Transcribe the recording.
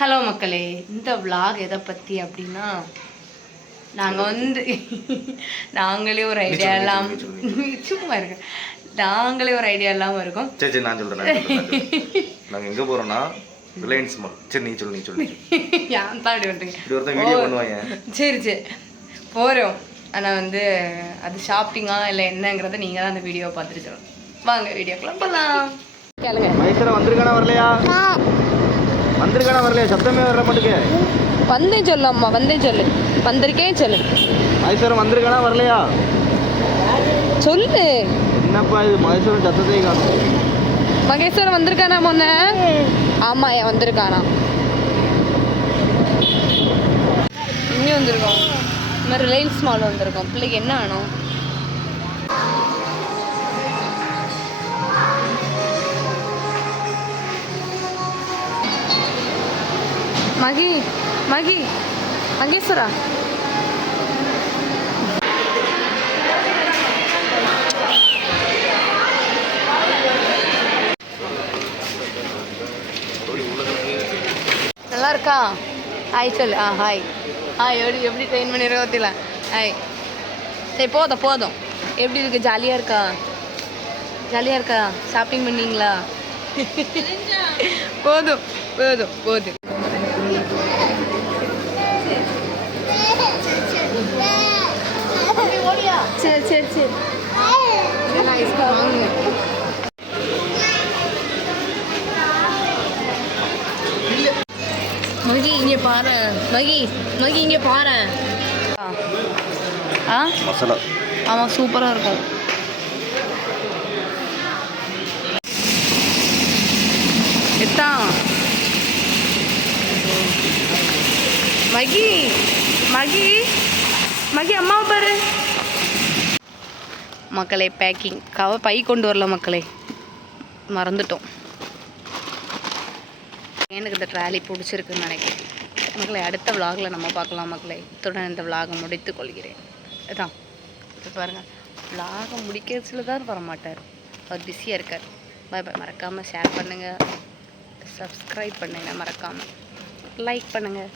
Hello மக்களே, இந்த vlog எதை பற்றி அப்படின்னா நாங்களே ஒரு ஐடியா எல்லாம் சும்மா இருக்கு நாங்களே ஒரு ஐடியா இல்லாமல் இருக்கோம். சரி நான் சொல்கிறேன். நாங்கள் எங்கே போகிறோன்னா ரிலையன்ஸ் மால். சரி நீ சொல்லு ஏன் தான் இப்படி வந்துங்க இப்படி ஒருத்தன் வீடியோ பண்ணுவாங்க. சரி போகிறோம். ஆனால் அது ஷாப்பிங்கா இல்லை என்னங்கிறத நீங்கள் தான் அந்த வீடியோவை பார்த்துட்டு சொல்லணும். வாங்க வீடியோக்குள்ள போகலாம். கேளுங்க. மைசூர் வந்திருக்கானா வரலையா? சத்தமே வர மாட்டேங்க. வந்தேன் சொல்லு அம்மா, வந்தேன் சொல்லு, வந்திருக்கேன் சொல்லு. மைசூர் வந்திருக்கானா வரலையா சொல்லு. என்னப்பா இது மைசூர் சத்தத்தையும் காணும். மகேஸ்வரன் வந்திருக்கானா முன்ன? ஆமா வந்திருக்கானா. இங்கே வந்திருக்கோம். இந்த மாதிரி ரிலையன்ஸ் மால் வந்திருக்கோம். பிள்ளைக்கு என்ன வேணும்? மகி மகேஸ்வரா நல்லா இருக்கா? ஹாய் சொல்லு. ஹாய் எப்படி ட்ரெயின் பண்ணிடுறோம் தெரியல. ஹாய். சரி போதும். எப்படி இருக்கு? ஜாலியாக இருக்கா? ஷாப்பிங் பண்ணீங்களா? போதும். சரி வாங்க. மகி இங்கே பாரு. மகி இங்கே பாரு. மசாலா. ஆமாம் சூப்பராக இருக்கும். எத்தான் மகி அம்மாவை பாரு. மக்களே பேக்கிங் பை கொண்டு வரல மக்களே, மறந்துட்டோம். எனக்கு இந்த ட்ராலி பிடிச்சிருக்குன்னு நினைக்கிறேன் மக்களே. அடுத்த விலாகில் நம்ம பார்க்கலாம் மக்களே. இத்துடன் இந்த விலாகை முடித்து கொள்கிறேன். இதான் இப்போ பாருங்கள், விலாகை முடிக்கிறதுல தான் வரமாட்டார், அவர் பிஸியாக இருக்கார். பாய். மறக்காமல் ஷேர் பண்ணுங்கள், சப்ஸ்கிரைப் பண்ணுங்கள், மறக்காமல் லைக் பண்ணுங்கள்.